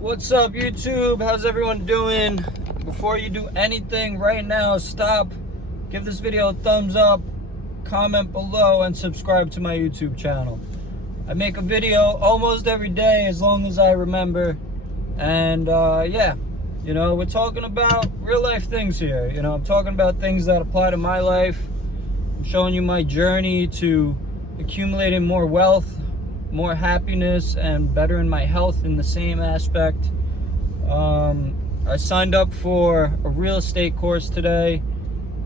What's up, YouTube? How's everyone doing? Before you do anything right now, stop, give this video a thumbs up, comment below, and subscribe to my YouTube channel. I make a video almost every day as long as I remember. And yeah, you know, we're talking about real life things here. You know, I'm talking about things that apply to my life. I'm showing you my journey to accumulating more wealth, more happiness, and bettering my health in the same aspect. I signed up for a real estate course today.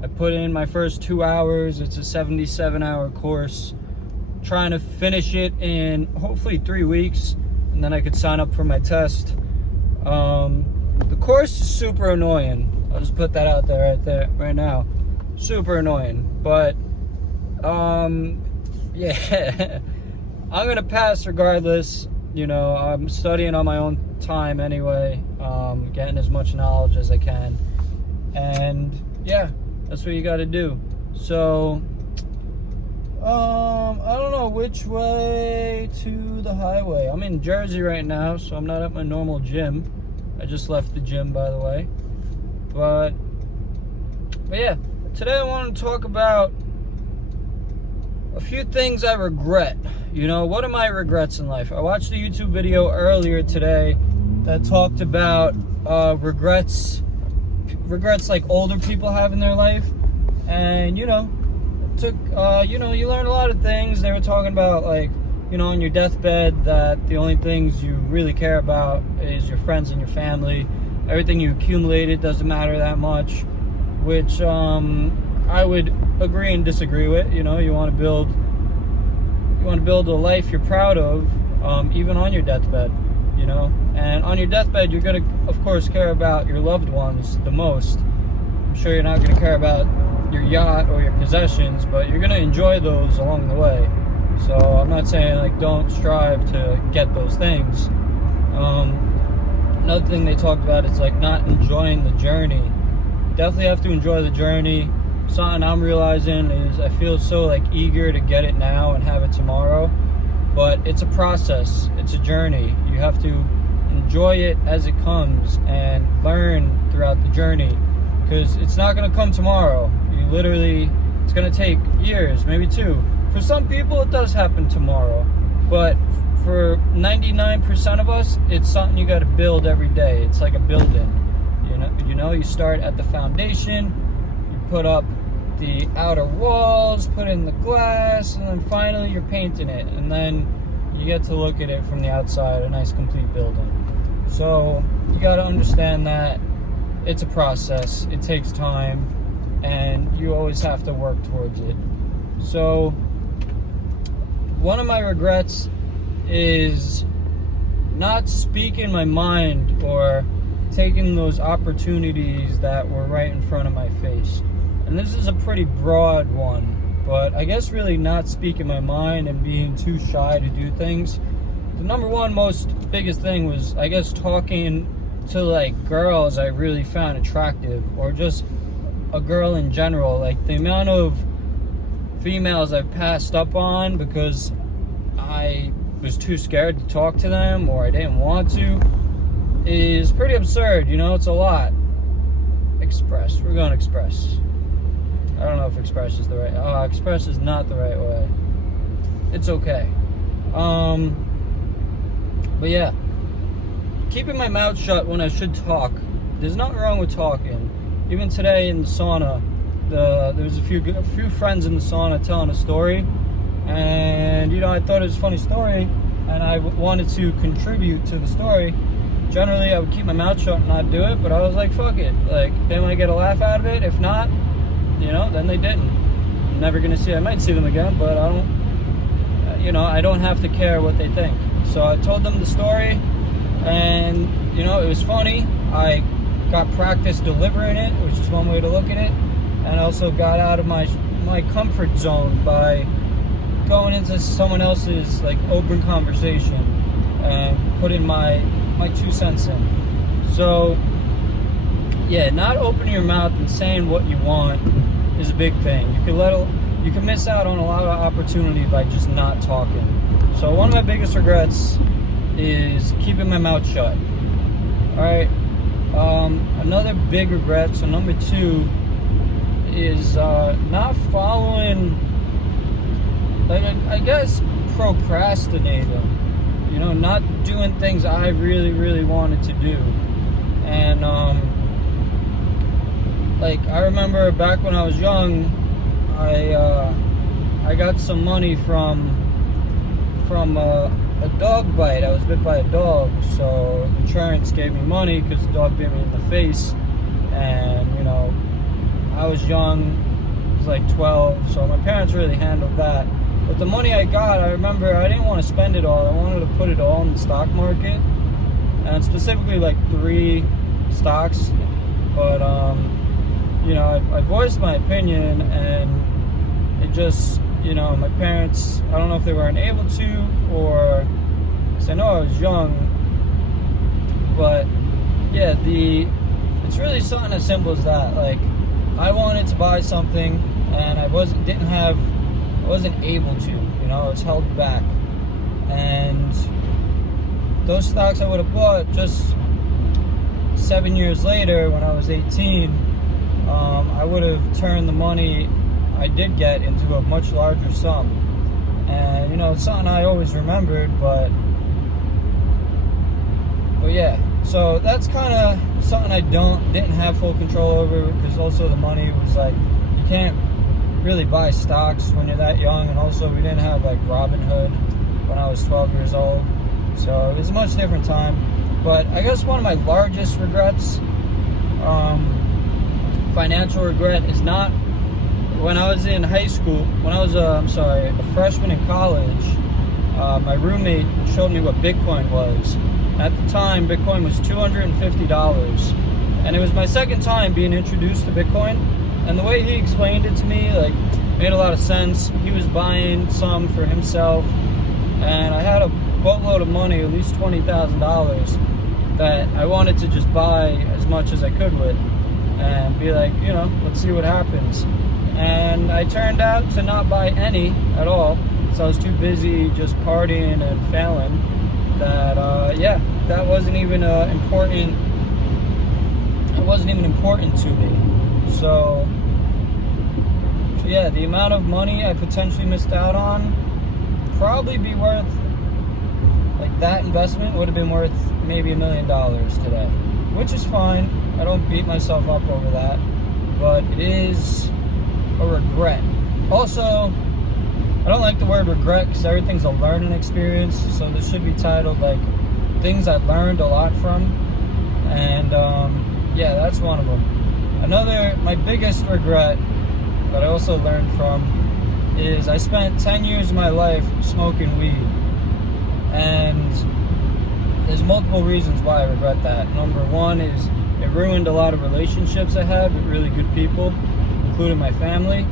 I put in my first 2 hours. It's a 77-hour course. Trying to finish it in hopefully 3 weeks, and then I could sign up for my test. The course is super annoying. I'll just put that out there right now. Super annoying, but yeah. I'm gonna pass regardless. You know, I'm studying on my own time anyway, getting as much knowledge as I can, and yeah, that's what you got to do. So I don't know which way to the highway. I'm in Jersey right now, so I'm not at my normal gym. I just left the gym, by the way. But yeah, today I want to talk about a few things I regret. You know, what are my regrets in life? I watched a YouTube video earlier today that talked about regrets like older people have in their life. And, you know, you learn a lot of things. They were talking about, like, you know, on your deathbed, that the only things you really care about is your friends and your family. Everything you accumulated doesn't matter that much, which I would agree and disagree with. You know, you want to build a life you're proud of, even on your deathbed, you know. And on your deathbed, you're going to, of course, care about your loved ones the most. I'm sure you're not going to care about your yacht or your possessions, but you're going to enjoy those along the way. So I'm not saying, like, don't strive to get those things. Another thing they talked about is, like, not enjoying the journey. Definitely have to enjoy the journey. Something I'm realizing is I feel so, like, eager to get it now and have it tomorrow, but it's a process. It's a journey. You have to enjoy it as it comes and learn throughout the journey, because it's not going to come tomorrow. It's going to take years, maybe 2. For some people, it does happen tomorrow, but for 99% of us, it's something you got to build every day. It's like a building. You start at the foundation, you put up the outer walls, put in the glass, and then finally you're painting it, and then you get to look at it from the outside, a nice complete building. So you got to understand that it's a process. It takes time, and you always have to work towards it. So one of my regrets is not speaking my mind or taking those opportunities that were right in front of my face. And this is a pretty broad one, but I guess really not speaking my mind and being too shy to do things. The number one biggest thing was, I guess, talking to, like, girls I really found attractive, or just a girl in general. Like, the amount of females I've passed up on because I was too scared to talk to them, or I didn't want to, is pretty absurd. You know, it's a lot. Express. We're going Express. I don't know if Express is the right... Express is not the right way. It's okay. But yeah. Keeping my mouth shut when I should talk. There's nothing wrong with talking. Even today in the sauna, there was a few friends in the sauna telling a story. And, you know, I thought it was a funny story, and I wanted to contribute to the story. Generally, I would keep my mouth shut and not do it, but I was like, fuck it. Like, they might get a laugh out of it. If not, you know, then they didn't. I'm never going to see... I might see them again, but I don't have to care what they think. So I told them the story, and, you know, it was funny. I got practice delivering it, which is one way to look at it, and I also got out of my comfort zone by going into someone else's, like, open conversation and putting my 2 cents in. So yeah, not opening your mouth and saying what you want is a big thing. You can miss out on a lot of opportunity by just not talking. So one of my biggest regrets is keeping my mouth shut. Alright, another big regret, so number 2 is not following, like, I guess procrastinating, not doing things I really, really wanted to do. And like, I remember back when I was young, I got some money from a dog bite. I was bit by a dog, so insurance gave me money because the dog bit me in the face. And I was young, I was like 12, so my parents really handled that. But the money I got, I remember I didn't want to spend it all. I wanted to put it all in the stock market, and specifically like 3 stocks. But I voiced my opinion, and it just, my parents, I don't know if they weren't able to, or because I know I was young, but yeah, it's really something as simple as that. Like, I wanted to buy something, and I wasn't able to, I was held back. And those stocks I would have bought just 7 years later when I was 18, I would have turned the money I did get into a much larger sum. And it's something I always remembered, but yeah. So that's kind of something I didn't have full control over, because also the money was like, you can't really buy stocks when you're that young, and also we didn't have like Robinhood when I was 12 years old, so it was a much different time. But I guess one of my largest regrets, financial regret, is not when I was in high school. When I was a freshman in college, my roommate showed me what Bitcoin was. At the time, Bitcoin was $250, and it was my second time being introduced to Bitcoin. And the way he explained it to me, like, made a lot of sense. He was buying some for himself, and I had a boatload of money, at least $20,000, that I wanted to just buy as much as I could with, and be like, let's see what happens. And I turned out to not buy any at all, so I was too busy just partying and failing, that that wasn't even important. It wasn't even important to me. So yeah, the amount of money I potentially missed out on probably be worth, like, that investment would have been worth maybe $1 million today, which is fine. I don't beat myself up over that, but it is a regret. Also, I don't like the word regret, because everything's a learning experience, so this should be titled like things I learned a lot from. And yeah, that's one of them. My biggest regret that I also learned from is I spent 10 years of my life smoking weed, and there's multiple reasons why I regret that. Number 1 is it ruined a lot of relationships I had with really good people, including my family.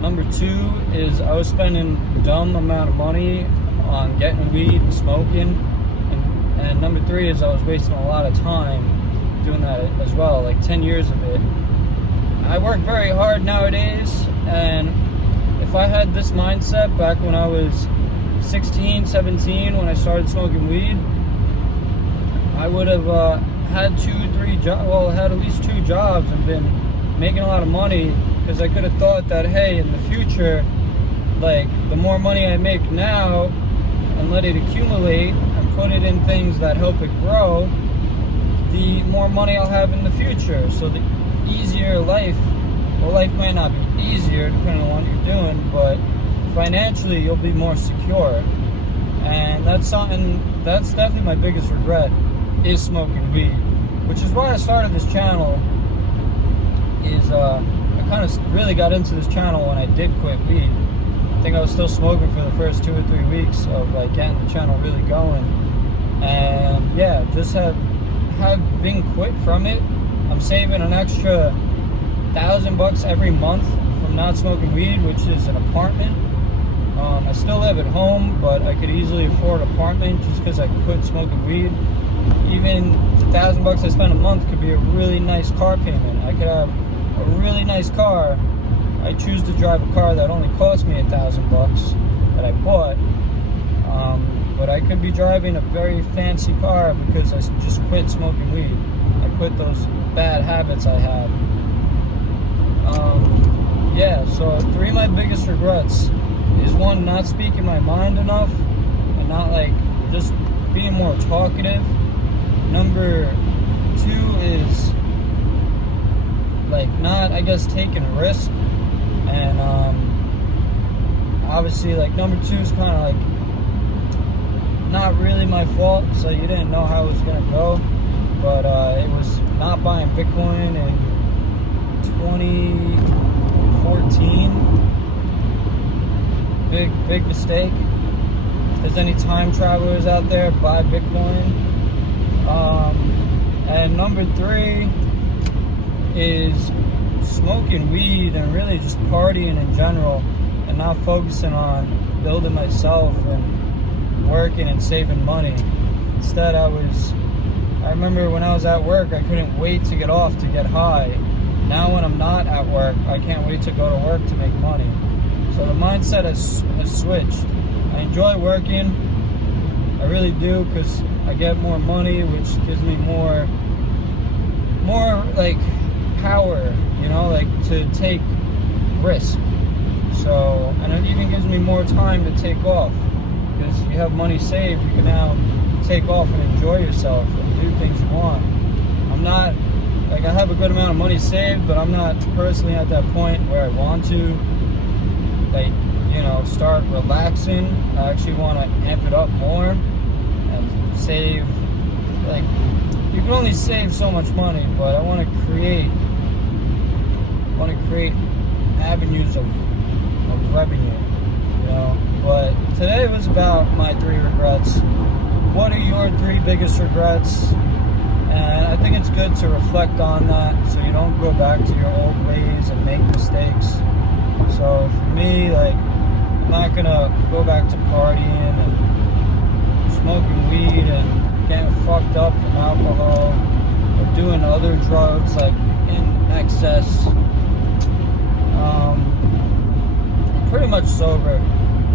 Number 2 is I was spending a dumb amount of money on getting weed and smoking. And number 3 is I was wasting a lot of time doing that as well, like 10 years of it. I work very hard nowadays, and if I had this mindset back when I was 16, 17, when I started smoking weed, I would have had had at least 2 jobs and been making a lot of money, because I could have thought that, hey, in the future, like, the more money I make now and let it accumulate and put it in things that help it grow, the more money I'll have in the future. So the easier life, well, life might not be easier depending on what you're doing, but financially you'll be more secure. And that's definitely my biggest regret, is smoking weed, which is why I started this channel. I kind of really got into this channel when I did quit weed. I think I was still smoking for the first 2 or 3 weeks of like getting the channel really going, and yeah, just have been quit from it. I'm saving an extra $1,000 every month from not smoking weed, which is an apartment. I still live at home, but I could easily afford an apartment just because I quit smoking weed. Even the $1,000 I spend a month could be a really nice car payment. I could have a really nice car. I choose to drive a car that only cost me $1,000 that I bought. but I could be driving a very fancy car because I just quit smoking weed. I quit those bad habits I had. Yeah, so 3 of my biggest regrets is 1, not speaking my mind enough and not like just being more talkative. Number 2 is like not, I guess, taking risks. And obviously, like, number 2 is kind of like not really my fault, so you didn't know how it was gonna go. But it was not buying Bitcoin in 2014. Big mistake. If there's any time travelers out there, buy Bitcoin. And number 3 is smoking weed and really just partying in general and not focusing on building myself and working and saving money. Instead, I remember when I was at work, I couldn't wait to get off to get high. Now when I'm not at work, I can't wait to go to work to make money. So the mindset has switched. I enjoy working. I really do, because I get more money, which gives me more like power, you know, like to take risk. So, and it even gives me more time to take off, because you have money saved. You can now take off and enjoy yourself and do things you want. I'm not like, I have a good amount of money saved, but I'm not personally at that point where I want to, like, you know, start relaxing. I actually want to amp it up more and save. Like, you can only save so much money, but I want to create avenues of revenue, you know. But today was about my 3 regrets. What are your 3 biggest regrets? And I think it's good to reflect on that so you don't go back to your old ways and make mistakes. So for me, like, I'm not gonna go back to partying and smoking weed and getting fucked up from alcohol or doing other drugs like in excess. I'm pretty much sober.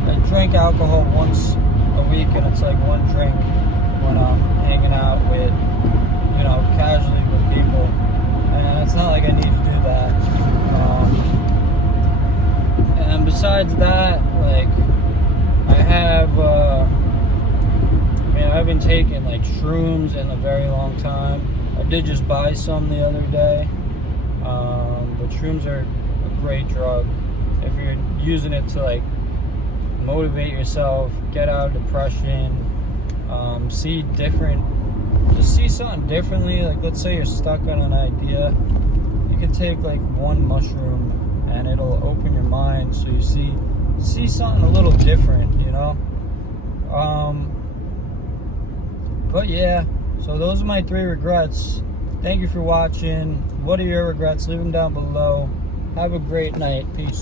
I drink alcohol once a week, and it's like 1 drink when I'm hanging out with, you know, casually with people. And it's not like I need to do that. And besides that, like, I haven't taken like shrooms in a very long time. I did just buy some the other day. But shrooms are a great drug if you're using it to like motivate yourself, get out of depression, see something differently. Like, let's say you're stuck on an idea, you can take like 1 mushroom and it'll open your mind so you see something a little different, you know. But yeah, so those are my 3 regrets. Thank you for watching. What are your regrets? Leave them down below. Have a great night. Peace.